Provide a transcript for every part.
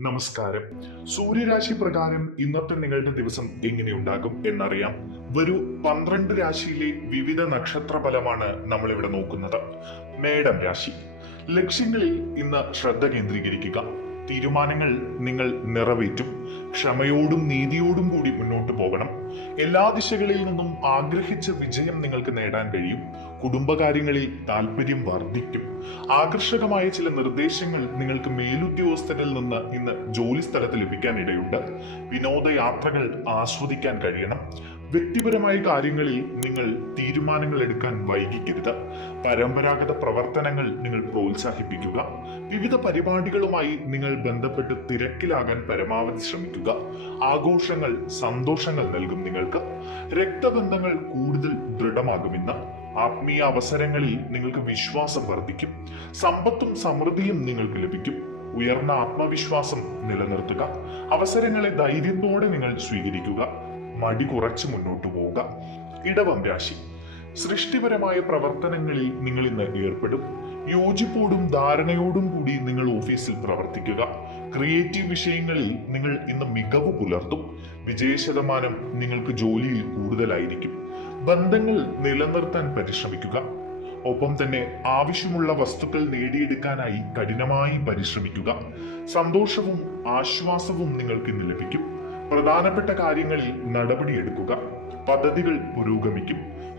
നമസ്കാരം. സൂര്യരാശി പ്രകാരം ഇന്നത്തെ നിങ്ങളുടെ ദിവസം എങ്ങനെയുണ്ടാകും എന്നറിയാം. വരൂ, 12 രാശിയിലെ വിവിധ നക്ഷത്ര ഫലമാണ് നമ്മൾ ഇവിടെ നോക്കുന്നത്. മേടം രാശി. ലക്ഷ്യങ്ങളിൽ ഇന്ന് ശ്രദ്ധ കേന്ദ്രീകരിക്കുക. തീരുമാനങ്ങൾ നിങ്ങൾ നിറവേറ്റും. ക്ഷമയോടും നീതിയോടും കൂടി മുന്നോട്ട് പോകണം. എല്ലാ ദിശകളിൽ നിന്നും ആഗ്രഹിച്ച വിജയം നിങ്ങൾക്ക് നേടാൻ കഴിയും. കുടുംബകാര്യങ്ങളിൽ താല്പര്യം വർദ്ധിക്കും. ആകർഷകമായ ചില നിർദ്ദേശങ്ങൾ നിങ്ങൾക്ക് മേലുദ്യോഗസ്ഥരിൽ നിന്ന് ഇന്ന് ജോലി സ്ഥലത്ത് ലഭിക്കാനിടയുണ്ട്. വിനോദയാത്രകൾ ആസ്വദിക്കാൻ കഴിയണം. വ്യക്തിപരമായ കാര്യങ്ങളിൽ നിങ്ങൾ തീരുമാനങ്ങൾ എടുക്കാൻ വൈകിക്കരുത്. പരമ്പരാഗത പ്രവർത്തനങ്ങൾ നിങ്ങൾ പ്രോത്സാഹിപ്പിക്കുക. വിവിധ പരിപാടികളുമായി നിങ്ങൾ ബന്ധപ്പെട്ട് തിരക്കിലാകാൻ പരമാവധി ശ്രമിക്കുക. ആഘോഷങ്ങൾ സന്തോഷങ്ങൾ നൽകും നിങ്ങൾക്ക്. രക്തബന്ധങ്ങൾ കൂടുതൽ ദൃഢമാകുമെന്ന്. ആത്മീയ അവസരങ്ങളിൽ നിങ്ങൾക്ക് വിശ്വാസം വർദ്ധിക്കും. സമ്പത്തും സമൃദ്ധിയും നിങ്ങൾക്ക് ലഭിക്കും. ഉയർന്ന ആത്മവിശ്വാസം നിലനിർത്തുക. അവസരങ്ങളെ ധൈര്യത്തോടെ നിങ്ങൾ സ്വീകരിക്കുക. മടി കുറച്ച് മുന്നോട്ടു പോവുക. ഇടവം രാശി. സൃഷ്ടിപരമായ പ്രവർത്തനങ്ങളിൽ നിങ്ങൾ ഇന്ന് ഏർപ്പെടും. യോജിപ്പോടും ധാരണയോടും കൂടി നിങ്ങൾ ഓഫീസിൽ പ്രവർത്തിക്കുക. ക്രിയേറ്റീവ് വിഷയങ്ങളിൽ നിങ്ങൾ ഇന്ന് മികവ് പുലർത്തും. വിജയശതമാനം നിങ്ങൾക്ക് ജോലിയിൽ കൂടുതലായിരിക്കും. ബന്ധങ്ങൾ നിലനിർത്താൻ പരിശ്രമിക്കുക. ഒപ്പം തന്നെ ആവശ്യമുള്ള വസ്തുക്കൾ നേടിയെടുക്കാനായി കഠിനമായി പരിശ്രമിക്കുക. സന്തോഷവും ആശ്വാസവും നിങ്ങൾക്ക് ഇന്ന് ലഭിക്കും. പ്രധാനപ്പെട്ട കാര്യങ്ങളിൽ നടപടിയെടുക്കുക. പദ്ധതികൾ പുരോഗമിക്കും.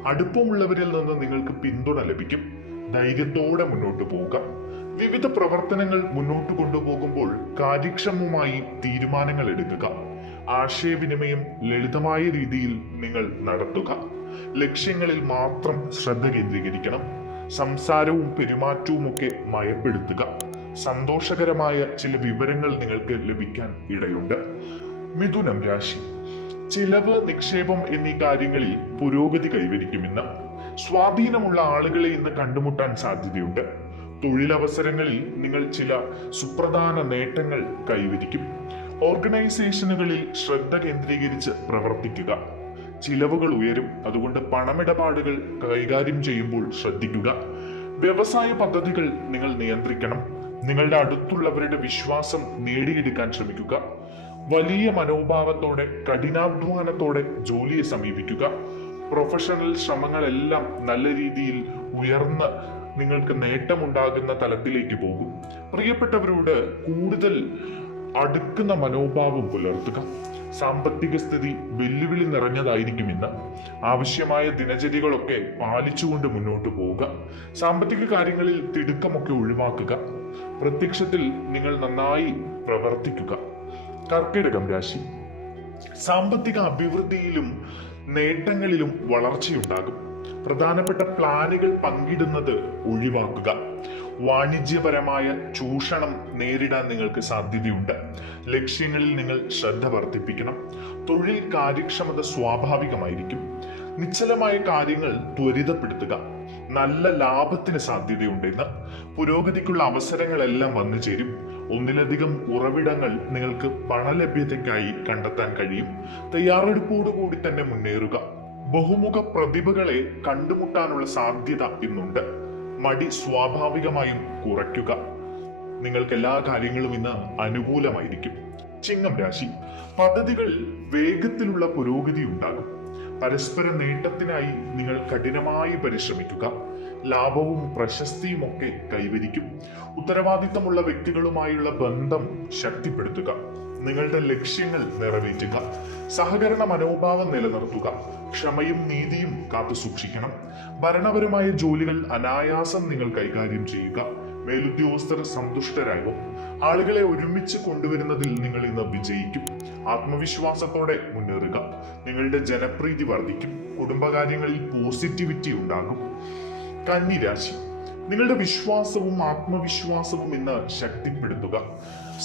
അടുപ്പമുള്ളവരിൽ നിന്ന് നിങ്ങൾക്ക് പിന്തുണ ലഭിക്കും. ധൈര്യത്തോടെ മുന്നോട്ട് പോവുക. വിവിധ പ്രവർത്തനങ്ങൾ മുന്നോട്ട് കൊണ്ടുപോകുമ്പോൾ കാര്യക്ഷമമായി തീരുമാനങ്ങൾ എടുക്കുക. ആശയവിനിമയം ലളിതമായ രീതിയിൽ നിങ്ങൾ നടത്തുക. ലക്ഷ്യങ്ങളിൽ മാത്രം ശ്രദ്ധ കേന്ദ്രീകരിക്കണം. സംസാരവും പെരുമാറ്റവും ഒക്കെ മയപ്പെടുത്തുക. സന്തോഷകരമായ ചില വിവരങ്ങൾ നിങ്ങൾക്ക് ലഭിക്കാൻ ഇടയുണ്ട്. മിഥുനം രാശി. ചിലവ്, നിക്ഷേപം എന്നീ കാര്യങ്ങളിൽ പുരോഗതി കൈവരിക്കുമെന്ന്. സ്വാധീനമുള്ള ആളുകളെ ഇന്ന് കണ്ടുമുട്ടാൻ സാധ്യതയുണ്ട്. തൊഴിലവസരങ്ങളിൽ നിങ്ങൾ ചില സുപ്രധാന നേട്ടങ്ങൾ കൈവരിക്കും. ഓർഗനൈസേഷനുകളിൽ ശ്രദ്ധ കേന്ദ്രീകരിച്ച് പ്രവർത്തിക്കുക. ചിലവുകൾ ഉയരും, അതുകൊണ്ട് പണമിടപാടുകൾ കൈകാര്യം ചെയ്യുമ്പോൾ ശ്രദ്ധിക്കുക. വ്യവസായ പദ്ധതികൾ നിങ്ങൾ നിയന്ത്രിക്കണം. നിങ്ങളുടെ അടുത്തുള്ളവരുടെ വിശ്വാസം നേടിയെടുക്കാൻ ശ്രമിക്കുക. വലിയ മനോഭാവത്തോടെ കഠിനാധ്വാനത്തോടെ ജോലിയെ സമീപിക്കുക. പ്രൊഫഷണൽ ശ്രമങ്ങളെല്ലാം നല്ല രീതിയിൽ ഉയർന്ന് നിങ്ങൾക്ക് നേട്ടമുണ്ടാകുന്ന തലത്തിലേക്ക് പോകും. പ്രിയപ്പെട്ടവരോട് കൂടുതൽ അടുക്കുന്ന മനോഭാവം പുലർത്തുക. സാമ്പത്തിക സ്ഥിതി വെല്ലുവിളി നിറഞ്ഞതായിരിക്കും ഇന്ന്. ആവശ്യമായ ദിനചര്യകളൊക്കെ പാലിച്ചുകൊണ്ട് മുന്നോട്ട് പോവുക. സാമ്പത്തിക കാര്യങ്ങളിൽ തിടുക്കമൊക്കെ ഒഴിവാക്കുക. പ്രത്യക്ഷത്തിൽ നിങ്ങൾ നന്നായി പ്രവർത്തിക്കുക. കർക്കിടകം രാശി. സാമ്പത്തിക അഭിവൃദ്ധിയിലും നേട്ടങ്ങളിലും വളർച്ചയുണ്ടാകും. പ്രധാനപ്പെട്ട പ്ലാനുകൾ പങ്കിടുന്നത് ഒഴിവാക്കുക. വാണിജ്യപരമായ ചൂഷണം നേരിടാൻ നിങ്ങൾക്ക് സാധ്യതയുണ്ട്. ലക്ഷ്യങ്ങളിൽ നിങ്ങൾ ശ്രദ്ധ വർദ്ധിപ്പിക്കണം. തൊഴിൽ കാര്യക്ഷമത സ്വാഭാവികമായിരിക്കും. നിശ്ചലമായ കാര്യങ്ങൾ ത്വരിതപ്പെടുത്തുക. നല്ല ലാഭത്തിന് സാധ്യതയുണ്ടെന്ന്. പുരോഗതിക്കുള്ള അവസരങ്ങളെല്ലാം വന്നു ചേരും. ഒന്നിലധികം ഉറവിടങ്ങൾ നിങ്ങൾക്ക് പണലഭ്യതയ്ക്കായി കണ്ടെത്താൻ കഴിയും. തയ്യാറെടുപ്പോടുകൂടി തന്നെ മുന്നേറുക. ബഹുമുഖ പ്രതിഭകളെ കണ്ടുമുട്ടാനുള്ള സാധ്യത ഇന്നുണ്ട്. മടി സ്വാഭാവികമായും കുറയ്ക്കുക. നിങ്ങൾക്ക് എല്ലാ കാര്യങ്ങളും ഇന്ന് അനുകൂലമായിരിക്കും. ചിങ്ങം രാശി. പദ്ധതികൾ വേഗത്തിലുള്ള പുരോഗതി ഉണ്ടാകും. പരസ്പര നേട്ടത്തിനായി നിങ്ങൾ കഠിനമായി പരിശ്രമിക്കുക. ലാഭവും പ്രശസ്തിയും ഒക്കെ കൈവരിക്കും. ഉത്തരവാദിത്തമുള്ള വ്യക്തികളുമായുള്ള ബന്ധം ശക്തിപ്പെടുത്തുക. നിങ്ങളുടെ ലക്ഷ്യങ്ങൾ നിറവേറ്റുക. സഹകരണ മനോഭാവം നിലനിർത്തുക. ക്ഷമയും നീതിയും കാത്തു സൂക്ഷിക്കണം. ഭരണപരമായ ജോലികൾ അനായാസം നിങ്ങൾ കൈകാര്യം ചെയ്യുക. മേലുദ്യോഗസ്ഥർ സന്തുഷ്ടരാകും. ആളുകളെ ഒരുമിച്ച് കൊണ്ടുവരുന്നതിൽ നിങ്ങൾ ഇന്ന് വിജയിക്കും. ആത്മവിശ്വാസത്തോടെ മുന്നേറുക. നിങ്ങളുടെ ജനപ്രീതി വർദ്ധിക്കും. കുടുംബകാര്യങ്ങളിൽ പോസിറ്റിവിറ്റി ഉണ്ടാകും. കന്നി രാശി. നിങ്ങളുടെ വിശ്വാസവും ആത്മവിശ്വാസവും ഇന്ന് ശക്തിപ്പെടുത്തുക.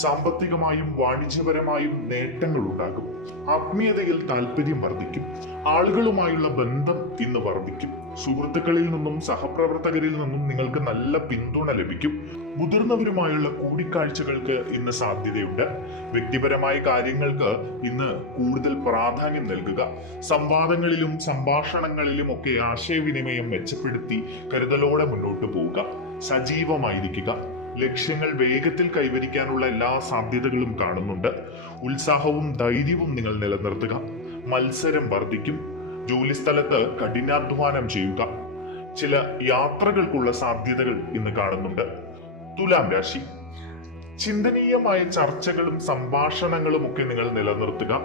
സാമ്പത്തികമായും വാണിജ്യപരമായും നേട്ടങ്ങൾ ഉണ്ടാകും. ആത്മീയതയിൽ താല്പര്യം വർദ്ധിക്കും. ആളുകളുമായുള്ള ബന്ധം ഇന്ന് വർദ്ധിക്കും. സുഹൃത്തുക്കളിൽ നിന്നും സഹപ്രവർത്തകരിൽ നിന്നും നിങ്ങൾക്ക് നല്ല പിന്തുണ ലഭിക്കും. മുതിർന്നവരുമായുള്ള കൂടിക്കാഴ്ചകൾക്ക് ഇന്ന് സാധ്യതയുണ്ട്. വ്യക്തിപരമായ കാര്യങ്ങൾക്ക് ഇന്ന് കൂടുതൽ പ്രാധാന്യം നൽകുക. സംവാദങ്ങളിലും സംഭാഷണങ്ങളിലും ഒക്കെ ആശയവിനിമയം മെച്ചപ്പെടുത്തി കരുതലോടെ മുന്നോട്ട് പോവുക. സജീവമായിരിക്കുക. ലക്ഷ്യങ്ങൾ വേഗത്തിൽ കൈവരിക്കാനുള്ള എല്ലാ സാധ്യതകളും കാണുന്നുണ്ട്. ഉത്സാഹവും ധൈര്യവും നിങ്ങൾ നിലനിർത്തുക. മത്സരം വർദ്ധിക്കും. ജോലിസ്ഥലത്ത് കഠിനാധ്വാനം ചെയ്യുക. ചില യാത്രകൾക്കുള്ള സാധ്യതകൾ ഇന്ന് കാണുന്നുണ്ട്. തുലാം രാശി, ചിന്തനീയമായ ചർച്ചകളും സംഭാഷണങ്ങളും ഒക്കെ നിങ്ങൾ നിലനിർത്തുക.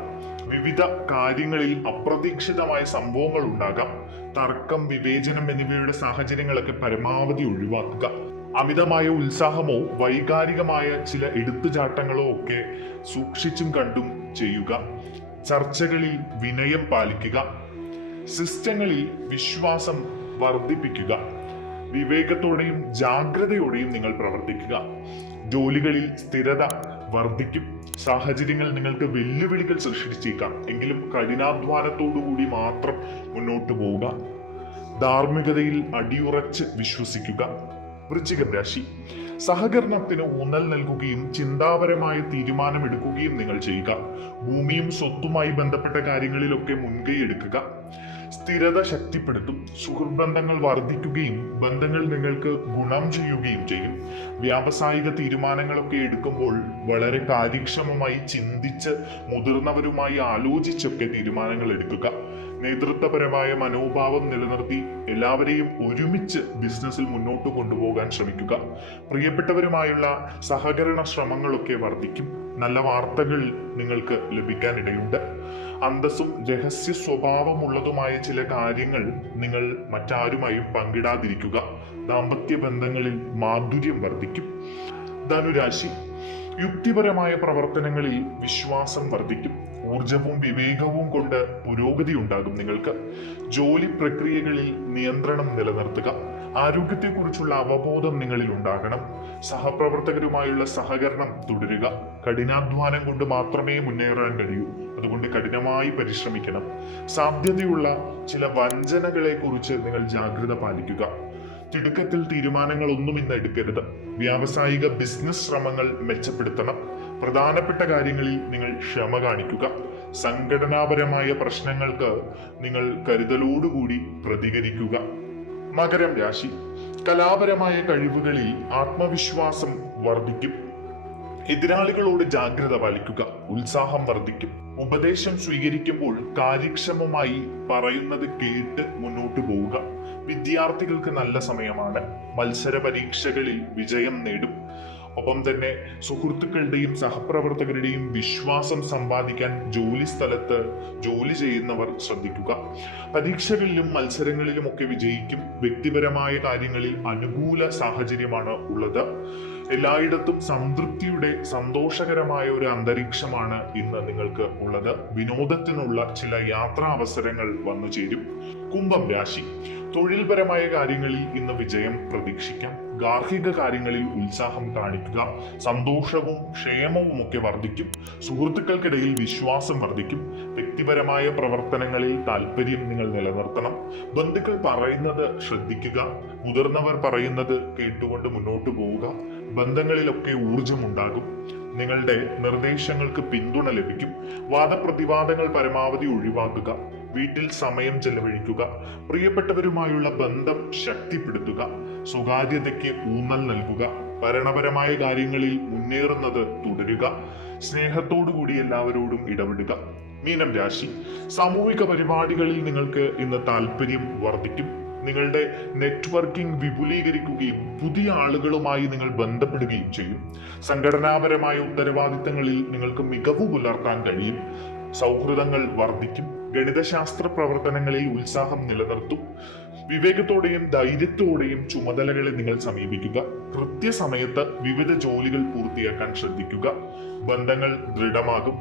വിവിധ കാര്യങ്ങളിൽ അപ്രതീക്ഷിതമായ സംഭവങ്ങൾ ഉണ്ടാകാം. തർക്കം, വിവേചനം എന്നിവയുടെ സാഹചര്യങ്ങളൊക്കെ പരമാവധി ഒഴിവാക്കുക. അമിതമായ ഉത്സാഹമോ വൈകാരികമായ ചില എടുത്തുചാട്ടങ്ങളോ ഒക്കെ സൂക്ഷിച്ചും കണ്ടും ചെയ്യുക. ചർച്ചകളിൽ വിനയം പാലിക്കുക. സിസ്റ്റങ്ങളിൽ വിശ്വാസം വർദ്ധിപ്പിക്കുക. വിവേകത്തോടെയും ജാഗ്രതയോടെയും നിങ്ങൾ പ്രവർത്തിക്കുക. ജോലികളിൽ സ്ഥിരത വർദ്ധിക്കും. സാഹചര്യങ്ങൾ നിങ്ങൾക്ക് വെല്ലുവിളികൾ സൃഷ്ടിച്ചേക്കാം. എങ്കിലും കഠിനാധ്വാനത്തോടുകൂടി മാത്രം മുന്നോട്ട് പോവുക. ധാർമ്മികതയിൽ അടിയുറച്ച് വിശ്വസിക്കുക. വൃശ്ചികം രാശി, സഹകരണത്തിന് ഊന്നൽ നൽകുകയും ചിന്താപരമായ തീരുമാനമെടുക്കുകയും നിങ്ങൾ ചെയ്യുക. ഭൂമിയും സ്വത്തുമായി ബന്ധപ്പെട്ട കാര്യങ്ങളിലൊക്കെ മുൻകൈ എടുക്കുക. സ്ഥിരത ശക്തിപ്പെടുത്തും. സുഹൃത്ബന്ധങ്ങൾ വർദ്ധിക്കുകയും ബന്ധങ്ങൾ നിങ്ങൾക്ക് ഗുണം ചെയ്യുകയും ചെയ്യും. വ്യാവസായിക തീരുമാനങ്ങളൊക്കെ എടുക്കുമ്പോൾ വളരെ കാര്യക്ഷമമായി ചിന്തിച്ച് മുതിർന്നവരുമായി ആലോചിച്ചൊക്കെ തീരുമാനങ്ങൾ എടുക്കുക. നേതൃത്വപരമായ മനോഭാവം നിലനിർത്തി എല്ലാവരെയും ഒരുമിച്ച് ബിസിനസ്സിൽ മുന്നോട്ട് കൊണ്ടുപോകാൻ ശ്രമിക്കുക. പ്രിയപ്പെട്ടവരുമായുള്ള സഹകരണ ശ്രമങ്ങളൊക്കെ വർദ്ധിക്കും. നല്ല വാർത്തകൾ നിങ്ങൾക്ക് ലഭിക്കാനിടയുണ്ട്. അന്തസ്സും രഹസ്യ സ്വഭാവമുള്ളതുമായ ചില കാര്യങ്ങൾ നിങ്ങൾ മറ്റാരുമായും പങ്കിടാതിരിക്കുക. ദാമ്പത്യ ബന്ധങ്ങളിൽ മാധുര്യം വർദ്ധിക്കും. ധനുരാശി, യുക്തിപരമായ പ്രവർത്തനങ്ങളിൽ വിശ്വാസം വർദ്ധിക്കും. ഊർജവും വിവേകവും കൊണ്ട് പുരോഗതി ഉണ്ടാകും നിങ്ങൾക്ക്. ജോലി പ്രക്രിയകളിൽ നിയന്ത്രണം നിലനിർത്തുക. ആരോഗ്യത്തെക്കുറിച്ചുള്ള അവബോധം നിങ്ങളിൽ ഉണ്ടാകണം. സഹപ്രവർത്തകരുമായുള്ള സഹകരണം തുടരുക. കഠിനാധ്വാനം കൊണ്ട് മാത്രമേ മുന്നേറാൻ കഴിയൂ. അതുകൊണ്ട് കഠിനമായി പരിശ്രമിക്കണം. സാധ്യതയുള്ള ചില വഞ്ചനകളെ കുറിച്ച് നിങ്ങൾ ജാഗ്രത പാലിക്കുക. തിടുക്കത്തിൽ തീരുമാനങ്ങളൊന്നും ഇന്ന് എടുക്കരുത്. വ്യാവസായിക ബിസിനസ് ശ്രമങ്ങൾ മെച്ചപ്പെടുത്തണം. പ്രധാനപ്പെട്ട കാര്യങ്ങളിൽ നിങ്ങൾ ക്ഷമ കാണിക്കുക. സംഘടനാപരമായ പ്രശ്നങ്ങൾക്ക് നിങ്ങൾ കരുതലോടുകൂടി പ്രതികരിക്കുക. മകരം രാശി, കലാപരമായ കഴിവുകളിൽ ആത്മവിശ്വാസം വർദ്ധിക്കും. എതിരാളികളോട് ജാഗ്രത പാലിക്കുക. ഉത്സാഹം വർദ്ധിക്കും. ഉപദേശം സ്വീകരിക്കുമ്പോൾ കാര്യക്ഷമമായി പറയുന്നത് കേട്ട് മുന്നോട്ട് പോവുക. വിദ്യാർത്ഥികൾക്ക് നല്ല സമയമാണ്. മത്സര പരീക്ഷകളിൽ വിജയം നേടും. ഒപ്പം തന്നെ സുഹൃത്തുക്കളുടെയും സഹപ്രവർത്തകരുടെയും വിശ്വാസം സമ്പാദിക്കാൻ ജോലി സ്ഥലത്ത് ജോലി ചെയ്യുന്നവർ ശ്രദ്ധിക്കുക. പരീക്ഷകളിലും മത്സരങ്ങളിലുമൊക്കെ വിജയിക്കും. വ്യക്തിപരമായ കാര്യങ്ങളിൽ അനുകൂല സാഹചര്യമാണ് ഉള്ളത്. എല്ലായിടത്തും സംതൃപ്തിയുടെ സന്തോഷകരമായ ഒരു അന്തരീക്ഷമാണ് ഇന്ന് നിങ്ങൾക്ക് ഉള്ളത്. വിനോദത്തിനുള്ള ചില യാത്രാ അവസരങ്ങൾ വന്നു ചേരും. കുംഭം രാശി, തൊഴിൽപരമായ കാര്യങ്ങളിൽ ഇന്ന് വിജയം പ്രതീക്ഷിക്കാം. ഗാർഹിക കാര്യങ്ങളിൽ ഉത്സാഹം കാണിക്കുക. സന്തോഷവും ക്ഷേമവും ഒക്കെ വർദ്ധിക്കും. സുഹൃത്തുക്കൾക്കിടയിൽ വിശ്വാസം വർദ്ധിക്കും. വ്യക്തിപരമായ പ്രവർത്തനങ്ങളിൽ താല്പര്യം നിങ്ങൾ നിലനിർത്തണം. ബന്ധുക്കൾ പറയുന്നത് ശ്രദ്ധിക്കുക. മുതിർന്നവർ പറയുന്നത് കേട്ടുകൊണ്ട് മുന്നോട്ട് പോവുക. ബന്ധങ്ങളിലൊക്കെ ഊർജമുണ്ടാകും. നിങ്ങളുടെ നിർദ്ദേശങ്ങൾക്ക് പിന്തുണ ലഭിക്കും. വാദപ്രതിവാദങ്ങൾ പരമാവധി ഒഴിവാക്കുക. വീട്ടിൽ സമയം ചെലവഴിക്കുക. പ്രിയപ്പെട്ടവരുമായുള്ള ബന്ധം ശക്തിപ്പെടുത്തുക. സ്വകാര്യതയ്ക്ക് ഊന്നൽ നൽകുക. ഭരണപരമായ കാര്യങ്ങളിൽ മുന്നേറുന്നത് തുടരുക. സ്നേഹത്തോടുകൂടി എല്ലാവരോടും ഇടപെടുക. മീനം രാശി, സാമൂഹിക പരിപാടികളിൽ നിങ്ങൾക്ക് ഇന്ന് താല്പര്യം വർദ്ധിക്കും. നിങ്ങളുടെ നെറ്റ്വർക്കിംഗ് വിപുലീകരിക്കുകയും പുതിയ ആളുകളുമായി നിങ്ങൾ ബന്ധപ്പെടുകയും ചെയ്യും. സംഘടനാപരമായ ഉത്തരവാദിത്തങ്ങളിൽ നിങ്ങൾക്ക് മികവ് പുലർത്താൻ കഴിയും. സൗഹൃദങ്ങൾ വർദ്ധിക്കും. ഗണിതശാസ്ത്ര പ്രവർത്തനങ്ങളിൽ ഉത്സാഹം നിലനിർത്തും. വിവേകത്തോടെയും ധൈര്യത്തോടെയും ചുമതലകളെ നിങ്ങൾ സമീപിക്കുക. കൃത്യസമയത്ത് വിവിധ ജോലികൾ പൂർത്തിയാക്കാൻ ശ്രദ്ധിക്കുക. ബന്ധങ്ങൾ ദൃഢമാകും.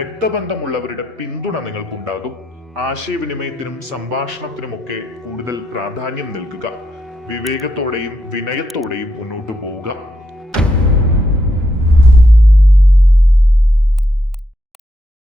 രക്തബന്ധമുള്ളവരുടെ പിന്തുണ നിങ്ങൾക്കുണ്ടാകും. ആശയവിനിമയത്തിനും സംഭാഷണത്തിനുമൊക്കെ കൂടുതൽ പ്രാധാന്യം നൽകുക. വിവേകത്തോടെയും വിനയത്തോടെയും മുന്നോട്ടു പോവുക.